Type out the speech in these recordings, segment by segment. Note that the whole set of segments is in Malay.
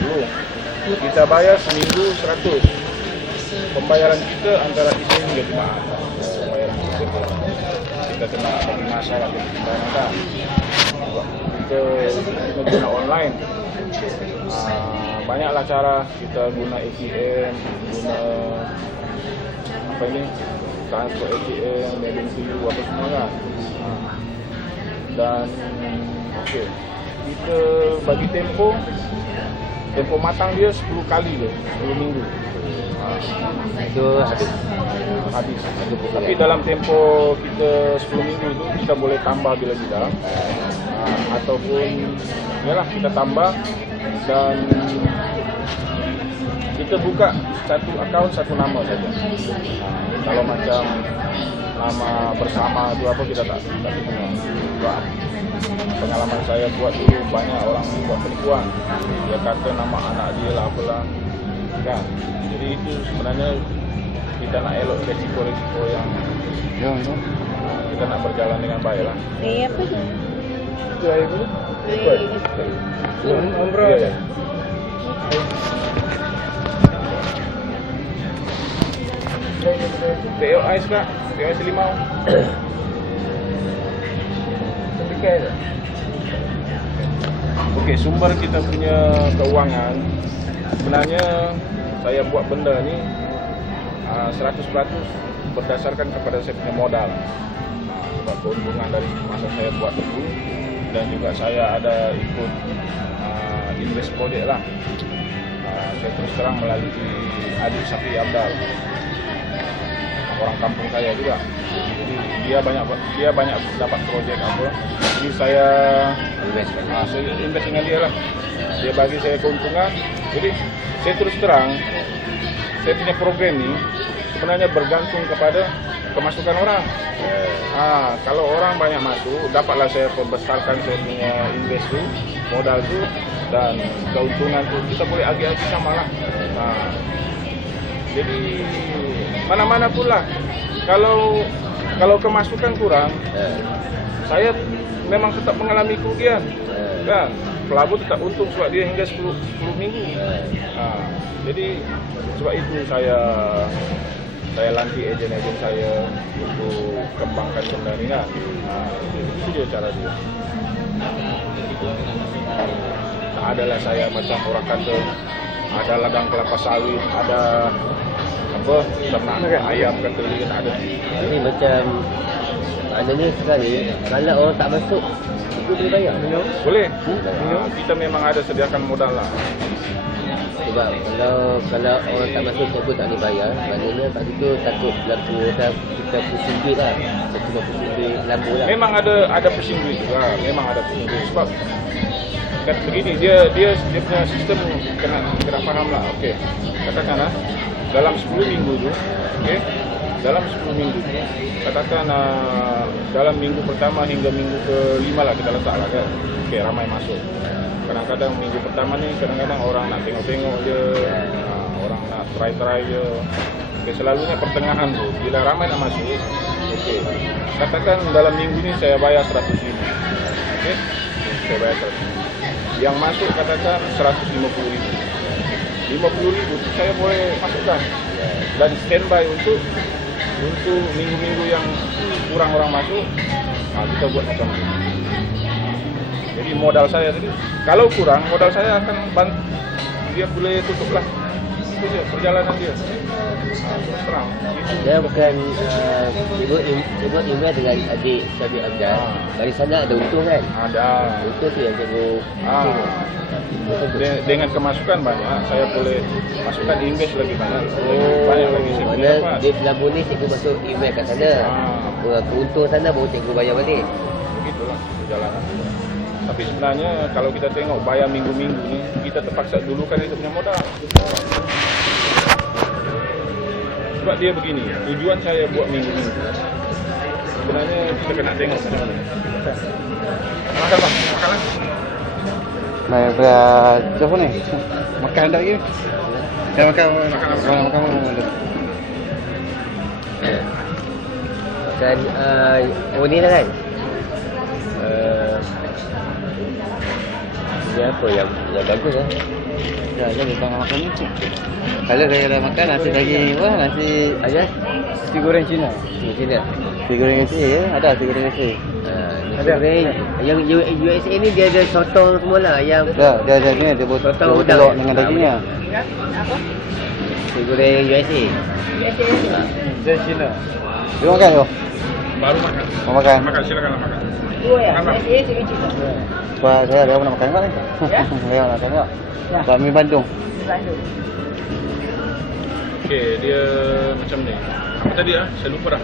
50. Kita bayar seminggu 100. Pembayaran kita antara Isnin hingga Jumaat. Pembayaran kita kena bagi masalah kita guna online. Banyaklah cara kita guna ATM, guna transfer ATM, mailing to you, apa semua kan. Dan kita bagi tempo matang dia 10 kali je, 10 minggu. Itu habis. Tapi dalam tempo kita 10 minggu tu kita boleh tambah bila kita ataupun yalah kita tambah dan kita buka satu akaun satu nama saja. Kalau macam nama bersama tu apa kita tak buat. Pengalaman saya buat dulu banyak orang buat penipuan. Dia kata nama anak dia lah apalah. Kan? Jadi itu sebenarnya kita nak elok resiko-resiko yang kita nak berjalan dengan baik lah. Apa tu? Itu air dulu. Umrah ya. PO ais kak, PO ais limau. Okey, sumber kita punya keuangan sebenarnya saya buat benda ni 100% berdasarkan kepada saya punya modal. Sebab keuntungan dari masa saya buat dulu dan juga saya ada ikut invest project lah. Saya terus terang melalui adik Safi Abdal, orang kampung saya juga. Jadi dia banyak dapat projek apa. Jadi saya invest dengan dia lah. Dia bagi saya keuntungan. Jadi saya terus terang saya punya program ni sebenarnya bergantung kepada kemasukan orang. Kalau orang banyak masuk, dapatlah saya membesarkan saya punya invest tu, modal tu dan keuntungan tu kita boleh agi-agi sama lah. Jadi mana-mana pula kalau kemasukan kurang, saya memang tetap mengalami kerugian. Kan? Pelabu tetap untung sebab dia hingga 10 minggu. Jadi sebab itu saya lantik ejen-ejen saya untuk kembangkan benda ni kan. Itu dia cara dia. Tak adalah saya macam orang kata ada ladang kelapa sawit, ada apa ternak ayam kata dia tak ada. Jadi macam maknanya sekali kalau orang tak masuk itu boleh bayar. Boleh. Kita memang ada sediakan modal lah. Sebab kalau orang tak masuk saya pun tak boleh bayar. Maknanya kat situ takut berlaku kita pusing duit lah. Kita cuma pusing duit lampu lah. Memang ada pusing duit juga. Memang ada pusing duit sebab kan begini dia punya sistem kena faham lah. Okey. Katakanlah dalam 10 minggu tu, okey. Dalam 10 minggu tu, katakan dalam minggu pertama hingga minggu ke-5 lah kita letak lah kan. Okey, ramai masuk. Kadang-kadang minggu pertama ni kadang-kadang orang nak tengok-tengok je, orang nak try je. Okay, selalunya pertengahan tu, bila ramai nak masuk, okay. Katakan dalam minggu ni saya bayar 100 ribu. Okay? Saya bayar 100 ribu. Yang masuk katakan 150 ribu. 50 ribu tu saya boleh masukkan. Dan standby untuk minggu-minggu yang kurang orang masuk, kita buat macam ni. Jadi modal saya tadi, kalau kurang modal saya akan bantu dia boleh tutup lah. Itu dia perjalanan dia. Terang. Dia bukan ibu invest dengan adik Sabi Abdal. Dari sana ada untung kan? Ada. Untung tu yang cikgu. Dengan kemasukan banyak, saya boleh masukkan invest lagi banyak. Banyak lagi saya boleh dapat. Dia pelabuh ni cikgu masuk invest kat sana. Keuntung sana baru cikgu bayar balik. Begitulah perjalanan. Tapi sebenarnya kalau kita tengok bayar minggu-minggu ni, kita terpaksa dulukan itu punya modal. Sebab dia begini, tujuan saya buat minggu-minggu. Sebenarnya kita kena tengok macam mana. Makan bang, makan lah. Baik, berapa ni? Makan tak lagi? Dah makan. Dan ni lah kan? Ini apa yang bagus lah? Ya, jadi tengah makan ni. Kalau saya makan nasi daging apa? Nasi Ada? nasi goreng Cina. Di sini. Nasi goreng nasi ya, ada nasi goreng nasi. Ada. Yang USA ni dia ada sotong semua lah. Yang Dia ada ni dia buat Sotong udang. telur dengan dagingnya. nasi goreng USA. Dari Cina. Dia makan tu. Baru makan. Mau makan. Makan, silakan makan. Dua ya? Sebab saya dia pernah makan kat ni. Saya nak tengok. Bami Bandung. Bandung. Okey, dia macam ni. Apa tadi ah? Saya lupa dah.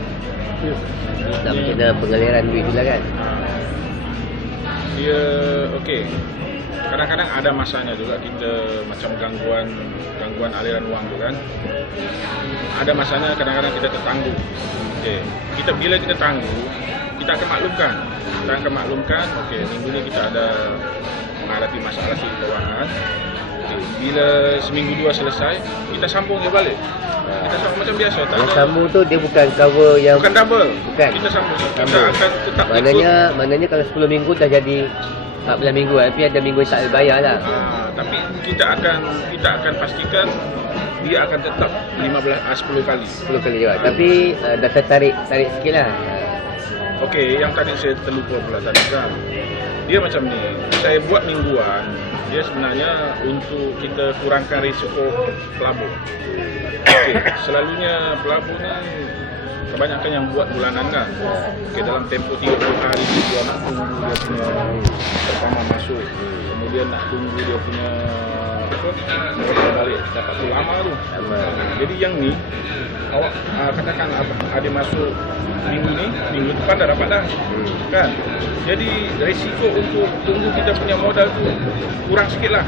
Tak macam ada pengaliran duit tu lah kan. Dia okey. Kadang-kadang ada masanya juga kita macam gangguan aliran wang tu kan. Ada masanya kadang-kadang kita tertangguh. Okey. Bila kita tangguh, kita akan maklumkan. Okey, minggu ni kita ada menghadapi masalah si keuangan. Okey, bila seminggu dua selesai, kita sambung dia balik. Kita sambung macam biasa. Tak Yang ada, sambung tu dia bukan cover yang bukan double. Bukan. Kita sambung. Kita Sambung. akan tetap maknanya kalau 10 minggu dah jadi 14 minggu tapi ada minggu yang tak boleh bayar lah. Tapi kita akan pastikan dia akan tetap 10 kali. 10 kali juga. Tapi dah tertarik sikit lah. Okey, yang tadi saya terlupa pula tadi kan. Dia macam ni. Saya buat mingguan. Dia sebenarnya untuk kita kurangkan risiko pelabur. Okey, selalunya pelabur ni kebanyakan yang buat bulanan kan. Okey, dalam tempoh 30 hari dia nak tunggu dia punya pertama masuk. Kemudian nak tunggu dia punya balik dapat tu lama tu. Jadi yang ni awak katakan ada masuk minggu depan dah dapat dah. Kan? Jadi risiko untuk tunggu kita punya modal tu kurang sikitlah.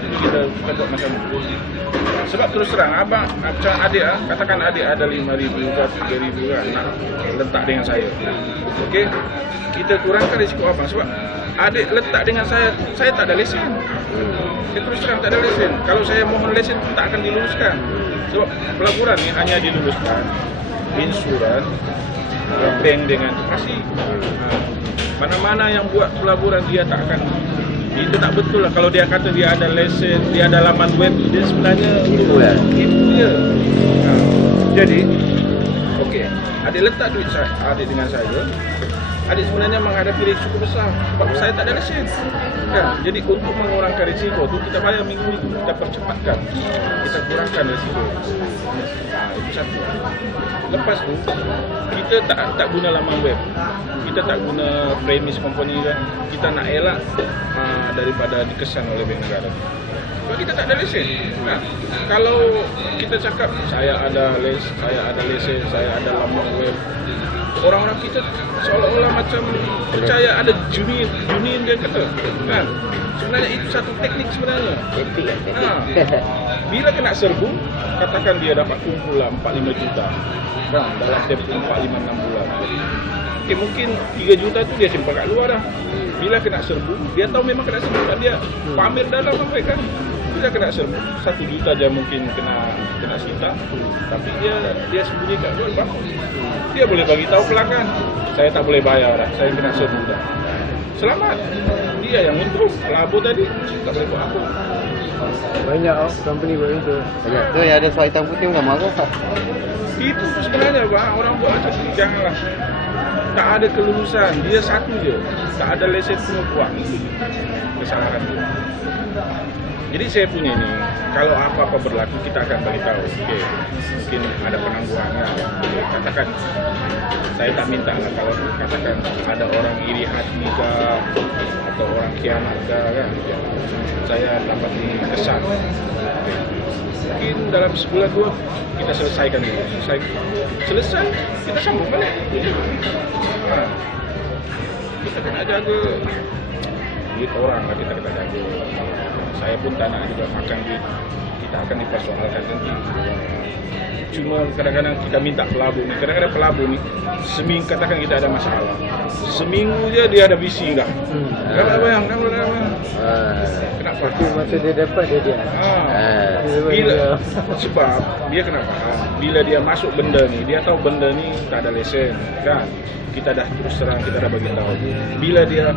Jadi kita buat macam tu. Sebab terus terang abang macam adik katakan adik ada 5,000 ke 3,000 kan nak letak dengan saya. Okey. Kita kurangkan risiko abang sebab adik letak dengan saya tak ada lesen. Saya terus terang tak ada lesen. Kalau saya mohon lesen pun tak akan diluluskan. Sebab pelaburan ni hanya diluluskan insuran, bank dengan koperasi. Mana-mana yang buat pelaburan dia tak akan, itu tak betul lah. Kalau dia kata dia ada lesen, dia ada laman web, dia sebenarnya Itu lah. itu je. Jadi, okey, adik letak duit adik dengan saya. Adik sebenarnya menghadapi risiko besar sebab saya tak ada lesen. Kan? Jadi untuk mengurangkan risiko tu kita bayar minggu-minggu, kita percepatkan, kita kurangkan risiko. Itu satu. Lepas tu kita tak guna laman web, kita tak guna premis company kan. Kita nak elak daripada dikesan oleh bank negara. Sebab kita tak ada lesen. Nah, kalau kita cakap saya ada lesen, saya ada laman web, orang-orang kita seolah-olah macam percaya ada junior dia kata kan. Sebenarnya itu satu teknik sebenarnya. Teknik lah. Bila kena serbu, katakan dia dapat kumpul lah 4-5 juta kan, dalam tempoh 4-5-6 bulan. Okay, mungkin 3 juta tu dia simpan kat luar dah. Bila kena serbu, dia tahu memang kena serbu kan, dia pamer dalam sampai kan. Bila kena serbu, 1 juta dia mungkin kena sita, tapi dia sembunyi kat luar bagus. Dia boleh bagi tahu pelanggan, saya tak boleh bayar dah, saya kena serbu dah. Selamat. Dia yang untung, pelabur tadi tak boleh buat apa. Banyak company buat itu. Banyak. Tu yang ada suara hitam putih bukan marah. Itu tu sebenarnya bang, orang buat macam tu janganlah. Tak ada kelulusan, dia satu je. Tak ada lesen semua kuat. Itu kesalahan dia. Jadi saya punya ni, kalau apa-apa berlaku kita akan beritahu. Okey, mungkin ada penangguhannya. Okay, katakan saya tak minta lah kalau katakan ada orang iri hati ke atau orang khianat ke kan. Saya dapat dikesan. Okay. Mungkin dalam sebulan 2 kita selesaikan dulu. Selesai kita sambung balik. Kita kena jaga duit orang lah, kita kena jaga. Saya pun tak nak juga makan duit, kita akan dipersoalkan nanti. Cuma kadang-kadang kita minta pelabur ni, kadang-kadang pelabur ni seminggu katakan kita ada masalah, seminggu je dia ada visi dah. Kenapa bayang? Kenapa? Tapi masa dia dapat dia. Bila sebab dia kena paham, bila dia masuk benda ni, dia tahu benda ni tak ada lesen kan. Kita dah terus terang, kita dah bagi tahu. Bila dia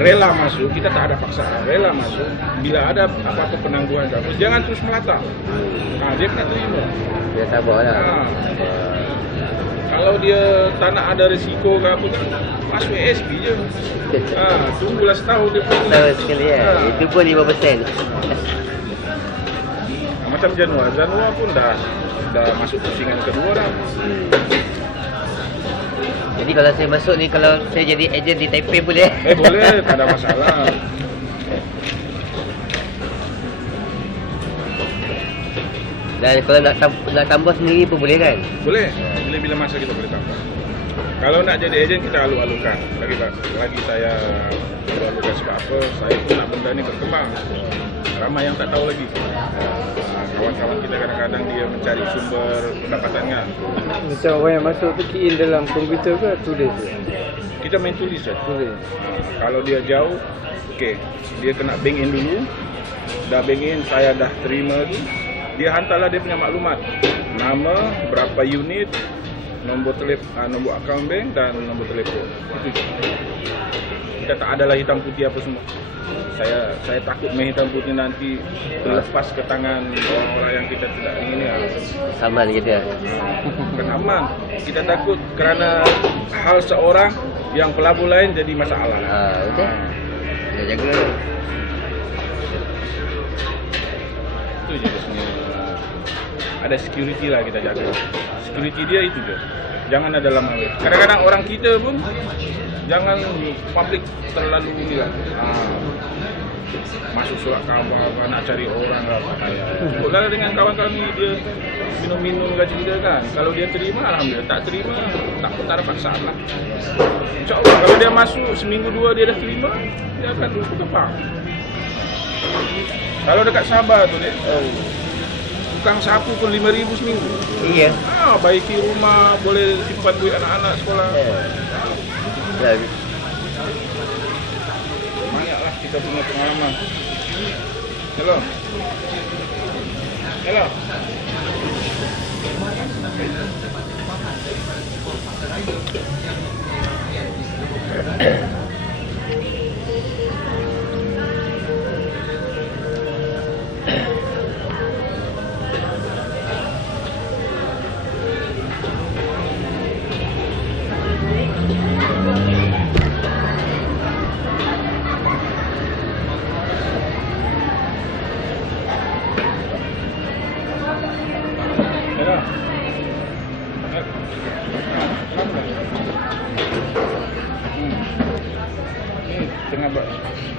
rela masuk, kita tak ada paksaan, rela masuk. Bila ada apa-apa penangguhan ke apa, jangan terus melata. Dia kena terima. Dia sabarlah. Kalau dia tak nak ada risiko ke apa, masuk ASP je. Tunggulah setahun dia pun. Tahu sekali Itu pun 5%. Macam Januar pun dah masuk pusingan kedua dah. Jadi kalau saya masuk ni, kalau saya jadi ejen di Taipei boleh? Boleh, tak ada masalah. Dan kalau nak tambah sendiri pun boleh kan? Boleh, bila masa kita boleh tambah. Kalau nak jadi ejen kita alu-alukan. Lagi saya alu-alukan sebab apa? Saya pun nak benda ni berkembang. Ramai yang tak tahu lagi. Kawan-kawan kita kadang-kadang dia mencari sumber pendapatan kan. Macam orang yang masuk tu key in dalam komputer ke tulis je? Kita main tulis je. Tulis. Kalau dia jauh, okey, dia kena bank in dulu. Dah bank in, saya dah terima tu. Dia hantarlah dia punya maklumat. Nama, berapa unit, nombor akaun bank dan nombor telefon. Itu je. Kita tak adalah hitam putih apa semua. Saya takut main hitam putih nanti terlepas ke tangan orang-orang yang kita tidak ingin. Saman gitu ya. Bukan aman. Kita takut kerana hal seorang yang pelabur lain jadi masalah. Betul. Kita jaga. Itu je sebenarnya. Ada security lah kita jaga. Security dia itu je. Jangan ada dalam hal. Kadang-kadang orang kita pun jangan public terlalu ni lah. Masuk surat khabar, nak cari orang ke apa. Kalau dengan kawan-kawan ni dia minum-minum gaji dia kan. Kalau dia terima, alhamdulillah. Tak terima, tak ada paksaan lah. InsyaAllah kalau dia masuk seminggu dua dia dah terima, dia akan berkembang. Kalau dekat Sabah tu dia, tukang sapu pun 5,000 seminggu. Iya. Baiki rumah, boleh simpan duit anak-anak sekolah. Banyaklah kita punya pengalaman. Hello.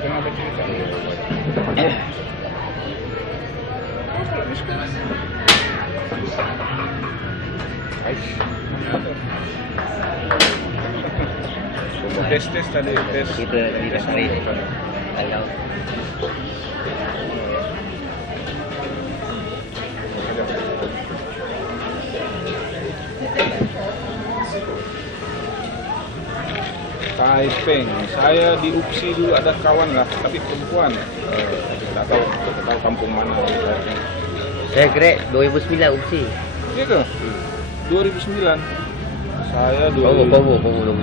Tengah baca dekat. Tes tadi, tes. Kita tidak tarik. Kalau Taiping. Saya di UPSI dulu ada kawan lah, tapi perempuan. Tak tahu kampung mana. saya grad 2009 UPSI. Iya ke? 2009. Saya Power 2009.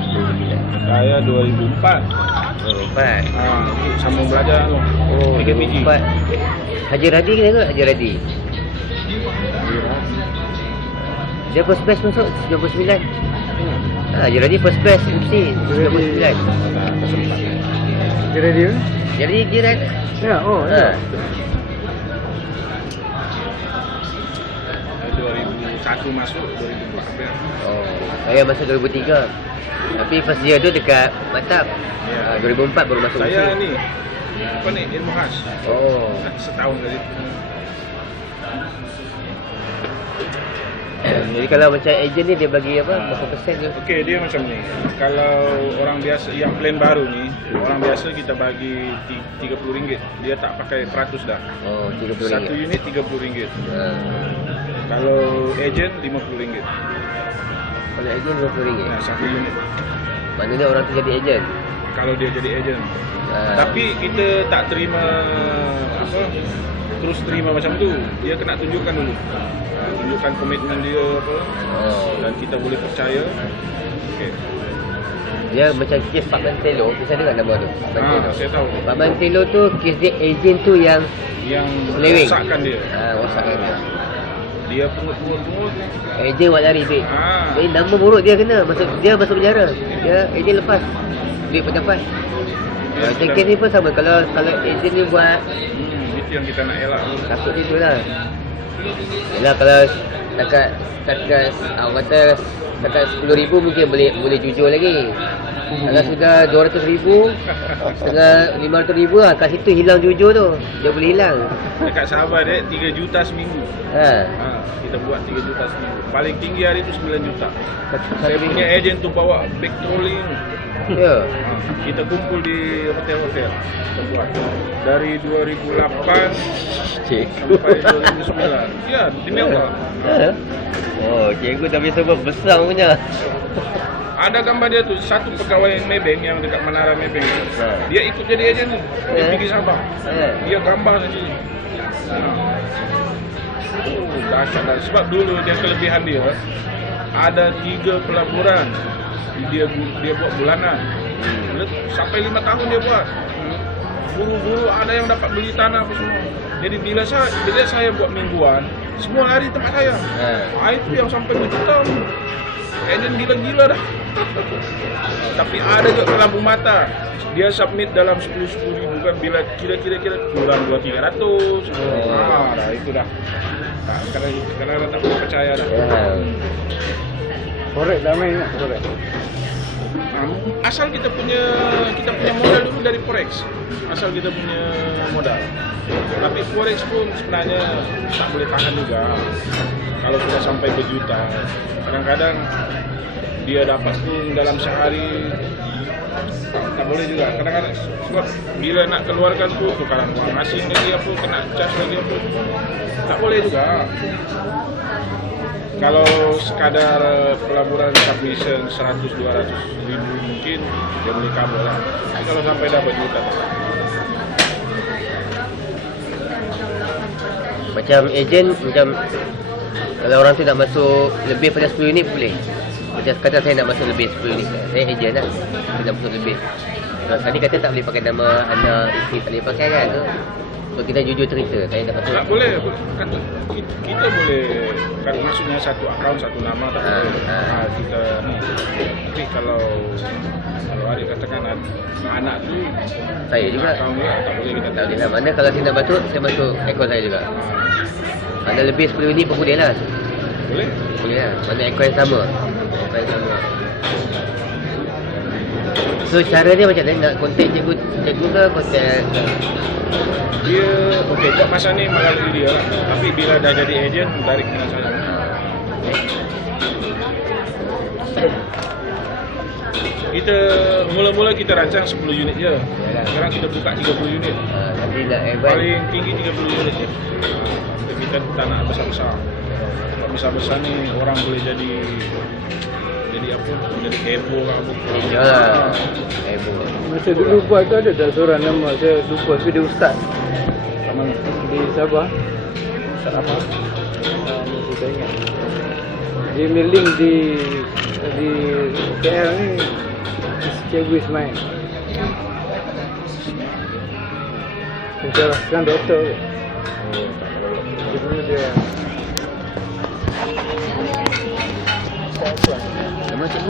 Saya 2004. 2004. Itu sambung belajar tu. Tiga biji. 2004. Haji Radi kena ke? Haji Radi. Dia first batch masuk 99. Haji Radi first batch UPSI 99. Kira dia? Jadi dia Ya, oh ya. 2001 masuk, 2004 habis. Saya masuk 2003. Tapi first year tu dekat Batam. 2004 baru masuk Saya UPSI. ni apa ni, ilmu khas. Setahun kali. Jadi kalau macam ejen ni dia bagi apa? Berapa persen ke? Okey, dia macam ni. Kalau orang biasa yang plan baru ni, orang biasa kita bagi RM30. Dia tak pakai peratus dah. RM30. Satu unit RM30. Kalau ejen RM50. Kalau ejen RM20. Nah, satu unit. Maknanya orang tu jadi ejen. Kalau dia jadi ejen. Tapi kita tak terima apa terus terima macam tu. Dia kena tunjukkan dulu. Tunjukkan komitmen dia apa. Dan kita boleh percaya. Okey. Dia macam kes Pak Mantelo, saya dengar nama tu. Pak Mantelo. Saya tahu. Pak Mantelo tu kes dia ejen tu yang seleweng. Rosakkan dia. Rosakkan dia. Dia pungut. Ejen buat lari duit. Jadi nama buruk dia kena. Dia masuk penjara. Dia ejen lepas. Duit pun dapat. Macam kes ni pun sama. Kalau ejen ni buat, itu yang kita nak elak. takut dia tu lah. Yelah kalau setakat orang kata setakat 10,000 mungkin boleh jujur lagi. Kalau sudah 200,000, setengah 500,000 lah, kat situ hilang jujur tu. Dia boleh hilang. Dekat Sabah dia 3 juta seminggu. Kita buat 3 juta seminggu. Paling tinggi hari tu 9 juta. Saya punya ejen tu bawa bag trolling. Ya. Kita kumpul di hotel-hotel. Kita buat dari 2008 sampai 2009. Ya, di Melbourne. Oh, cikgu dah biasa besar punya. Ada gambar dia tu, satu pegawai Maybank yang dekat Menara Maybank. Dia ikut jadi ejen tu. Dia pergi Sabah. Dia gambar sendiri. Dahsyat dah. Sebab dulu dia kelebihan dia ada 3 pelaburan. Dia buat bulanan. Sampai 5 tahun dia buat. Guru-guru ada yang dapat beli tanah apa semua. Jadi bila saya buat mingguan, semua lari tempat saya. Itu yang sampai berjuta. Ejen gila-gila dah. Tapi ada juga lampu mata. Dia submit dalam 10,000 kan, bila kira-kira kurang 200-300. Dah itu dah. Karena tak boleh percaya dah. Korek dah main tak? Korek. Asal kita punya modal dulu dari forex. Asal kita punya modal. Tapi forex pun sebenarnya tak boleh tahan juga. Kalau sudah sampai berjuta, kadang-kadang dia dapat pun dalam sehari tak boleh juga. Kadang-kadang sebab bila nak keluarkan tu tukaran uang asing lagi apa, kena cas lagi apa, tak boleh juga. Kalau sekadar pelaburan submission 100-200 ribu mungkin dia boleh kabel lah. Tapi kalau sampai dapat juta, Macam ejen, macam kalau orang tu nak masuk lebih pada 10 unit boleh. Macam kata saya nak masuk lebih 10 unit, saya ejen lah, saya nak masuk lebih. Tadi kata tak boleh pakai nama anak, isteri tak boleh pakai kan tu. So kita jujur cerita, saya nak masuk. tak boleh. Kita boleh kan, maksudnya satu akaun satu nama tak boleh. Kita tapi kalau adik katakan anak tu Saya juga. akaun dia tak boleh kita Tak boleh lah. Mana kalau saya nak masuk, saya masuk akaun saya juga. Mana lebih 10 unit pun boleh lah. Boleh. Boleh lah. Mana akaun yang sama. Akaun yang sama. So cara dia macam mana? Nak kontak cikgu ke kontak? Dia okey buat masa ni melalui dia lah. Tapi bila dah jadi ejen tarik dengan saya. Kita mula-mula kita rancang 10 unit je. Sekarang kita buka 30 unit. Nanti nak advance. Paling tinggi 30 unit je. Kita tak nak besar-besar. Kalau besar-besar ni orang boleh jadi apa? Jadi heboh ke apa. Yalah. Heboh. Masa dulu buat tu ada tak seorang nama, saya lupa, tapi dia ustaz. Di Sabah. Tak apa. Masih tak ingat. Dia milling di KL ni, Cikgu Ismail. Sekarang doktor. Dulu dia Nama cikgu